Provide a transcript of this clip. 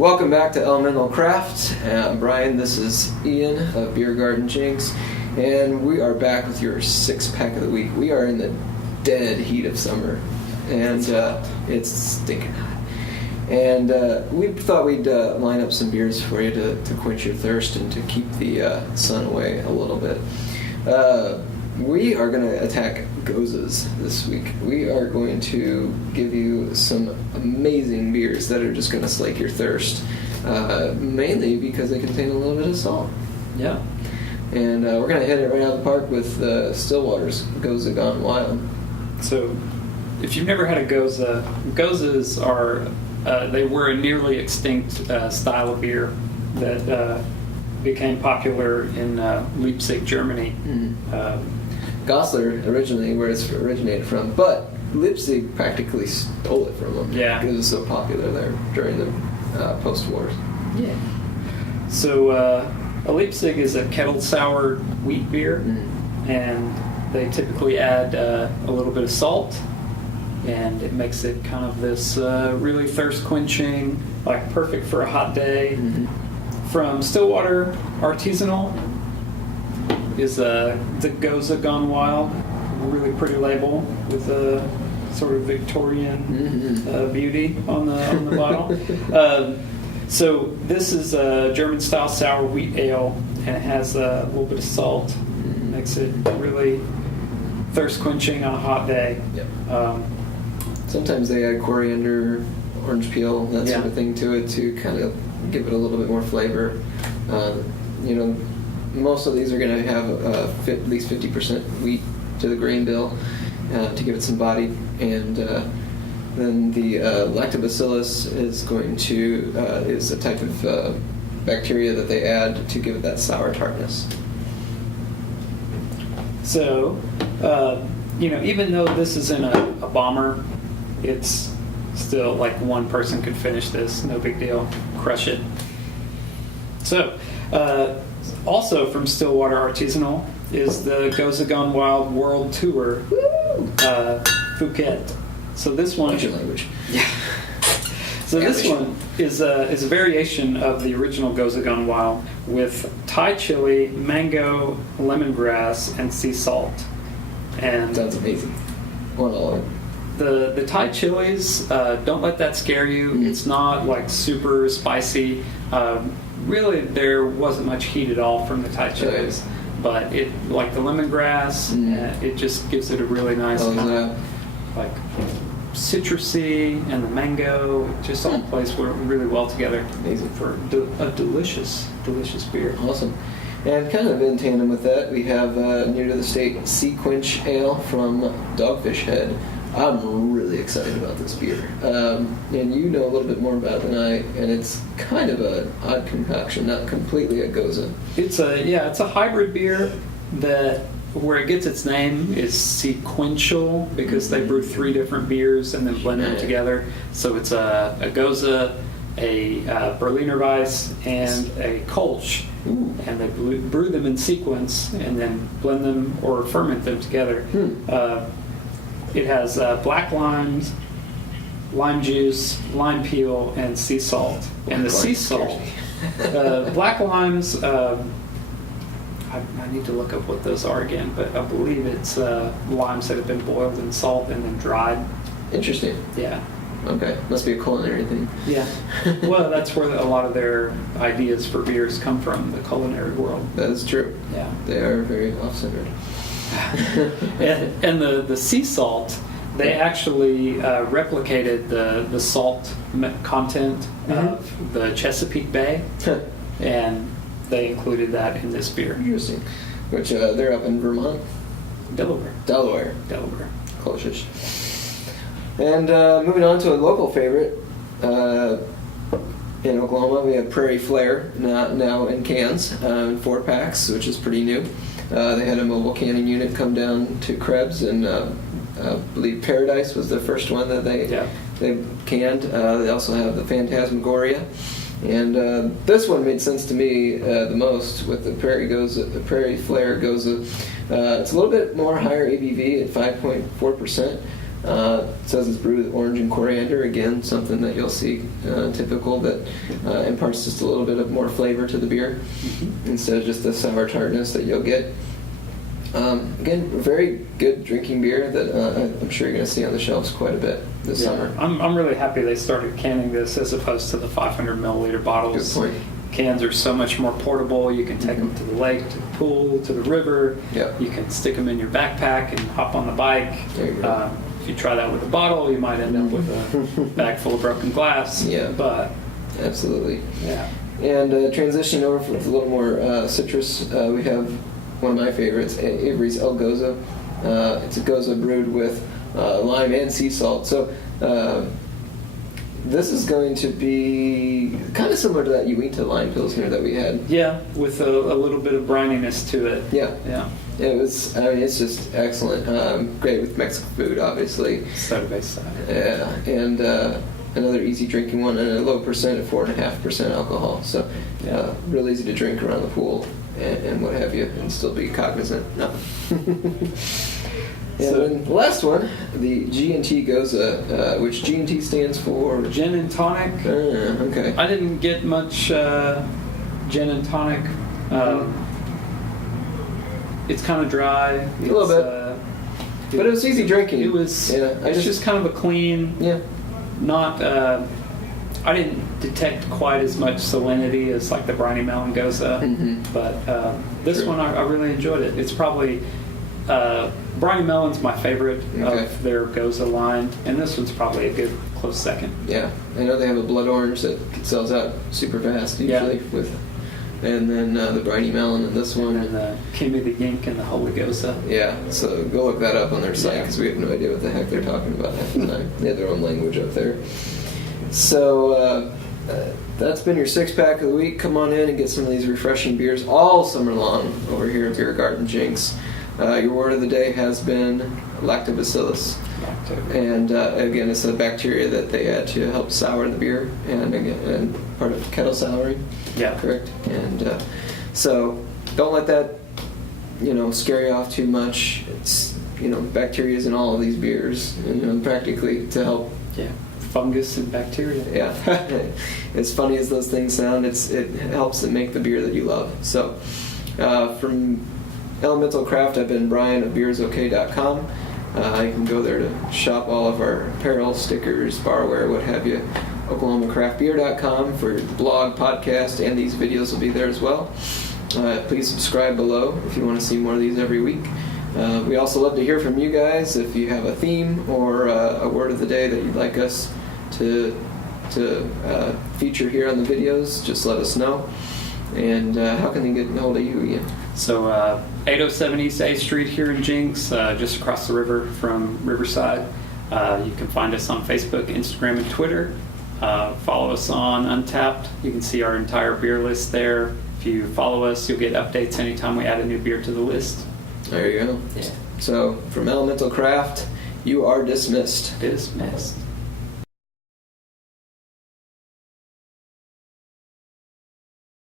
Welcome back to Elemental Craft. Brian, this is Ian of Beer Garden Jinx, and we are back with your 6-pack of the week. We are in the dead heat of summer, and it's stinking hot. And we thought we'd line up some beers for you to quench your thirst and to keep the sun away a little bit. We are going to attack Goses this week. We are going to give you some amazing beers that are just going to slake your thirst, mainly because they contain a little bit of salt. Yeah. And we're going to hit it right out of the park with Stillwater's Gose Gone Wild. So, if you've never had a Gose, Goses are, they were a nearly extinct style of beer that became popular in Leipzig, Germany. Goslar originally, where it's originated from, but Leipzig practically stole it from them. Yeah. Because it was so popular there during the post-wars. Yeah. So, a Leipzig is a kettle soured wheat beer, and they typically add a little bit of salt, and it makes it kind of this really thirst quenching, like perfect for a hot day. From Stillwater, Artisanal is the Gose Gone Wild, a really pretty label with a sort of Victorian beauty on the bottle. So this is a German-style sour wheat ale, and it has a little bit of salt. Makes it really thirst-quenching on a hot day. Yep. Sometimes they add coriander, orange peel, that sort of thing to it to kind of give it a little bit more flavor. Most of these are going to have at least 50% wheat to the grain bill to give it some body, and then the lactobacillus is a type of bacteria that they add to give it that sour tartness. So, even though this isn't a bomber, it's still like one person could finish this, no big deal, crush it. So, also from Stillwater Artisanal is the Gose Gone Wild World Tour, Phuket. So this one, what's your language? Yeah. So this one is a variation of the original Gose Gone Wild with Thai chili, mango, lemongrass, and sea salt. And sounds amazing. Want all of it. The Thai chilies, don't let that scare you. It's not like super spicy. Really, there wasn't much heat at all from the Thai chilies, but it, like the lemongrass, it just gives it a really nice kind of like citrusy, and the mango just all plays really well together. Amazing. For a delicious beer. Awesome. And kind of in tandem with that, we have new to the state Seaquench ale from Dogfish Head. I'm really excited about this beer. And you know a little bit more about it than I, and it's kind of an odd concoction, not completely a Gose. It's a hybrid beer that where it gets its name is sequential because they brew 3 different beers and then blend them together. So it's a Gose, a Berliner Weiss, and a Kolsch. And they brew them in sequence and then blend them or ferment them together. It has black limes, lime juice, lime peel, and sea salt. And the sea salt, black limes, I need to look up what those are again, but I believe it's limes that have been boiled in salt and then dried. Interesting. Yeah. Okay. Must be a culinary thing. Yeah. Well, that's where a lot of their ideas for beers come from, the culinary world. That is true. Yeah. They are very off-centered. and the sea salt, they actually replicated the salt content of the Chesapeake Bay, and they included that in this beer. Interesting. Which they're up in Vermont? Delaware. Close-ish. And moving on to a local favorite, in Oklahoma, we have Prairie Flair, now in cans, in 4-packs, which is pretty new. They had a mobile canning unit come down to Krebs, and I believe Paradise was the first one that they canned. They also have the Phantasmagoria. And this one made sense to me the most with the Prairie Flair Gose. It's a little bit more higher ABV at 5.4%, It says it's brewed with orange and coriander. Again, something that you'll see typical that imparts just a little bit of more flavor to the beer instead of just the sour tartness that you'll get. Again, a very good drinking beer that I'm sure you're going to see on the shelves quite a bit this summer. I'm really happy they started canning this as opposed to the 500 milliliter bottles. Good point. Cans are so much more portable. You can take them to the lake, to the pool, to the river. Yep. You can stick them in your backpack and hop on the bike. There you go. If you try that with a bottle, you might end up with a bag full of broken glass. Yeah. But Absolutely. yeah. And transitioning over for a little more citrus, we have one of my favorites, Avery's El Gose. It's a Gose brewed with lime and sea salt. So this is going to be kind of similar to that Uinta lime pilsner that we had. Yeah, with a little bit of brininess to it. Yeah. Yeah. It was. I mean, it's just excellent. Great with Mexican food, obviously. Soda-based side. Yeah, and another easy drinking one, and a low percent at 4.5% alcohol. So real easy to drink around the pool and what have you, and still be cognizant. No. And then the last one, the G&T Gose, which G&T stands for Gin and tonic. Okay. I didn't get much gin and tonic. It's kind of dry. A little bit. But it was easy drinking. It was. Yeah, It's just kind of a clean. Yeah. Not. I didn't detect quite as much salinity as like the Briny Melon Gose, but this one I really enjoyed it. It's probably Briny Melon's my favorite of their Gose line, and this one's probably a good close second. Yeah, I know they have a blood orange that sells out super fast usually with. And then the Briny Melon and this one. And the Kimmy the Yink and the Holy Gose. Yeah, so go look that up on their site because we have no idea what the heck they're talking about half the time. They have their own language up there. So that's been your 6-pack of the week. Come on in and get some of these refreshing beers all summer long over here at Beer Garden Jinx. Your word of the day has been lactobacillus. And again, it's a bacteria that they add to help sour the beer, and part of kettle souring. Yeah. Correct. And so don't let that scare you off too much. It's bacteria's in all of these beers, and practically to help. Yeah. Fungus and bacteria. Yeah. As funny as those things sound, it helps to make the beer that you love. So from Elemental Craft, I've been Brian of beersok.com. You can go there to shop all of our apparel, stickers, barware, what have you. OklahomaCraftBeer.com for the blog, podcast, and these videos will be there as well. Please subscribe below if you want to see more of these every week. We also love to hear from you guys. If you have a theme or a word of the day that you'd like us to feature here on the videos, just let us know. And how can they get a hold of you, Ian? So 807 East A Street here in Jinx, just across the river from Riverside. You can find us on Facebook, Instagram, and Twitter. Follow us on Untapped. You can see our entire beer list there. If you follow us, you'll get updates anytime we add a new beer to the list. There you go. Yeah. So from Elemental Craft, you are dismissed. Dismissed.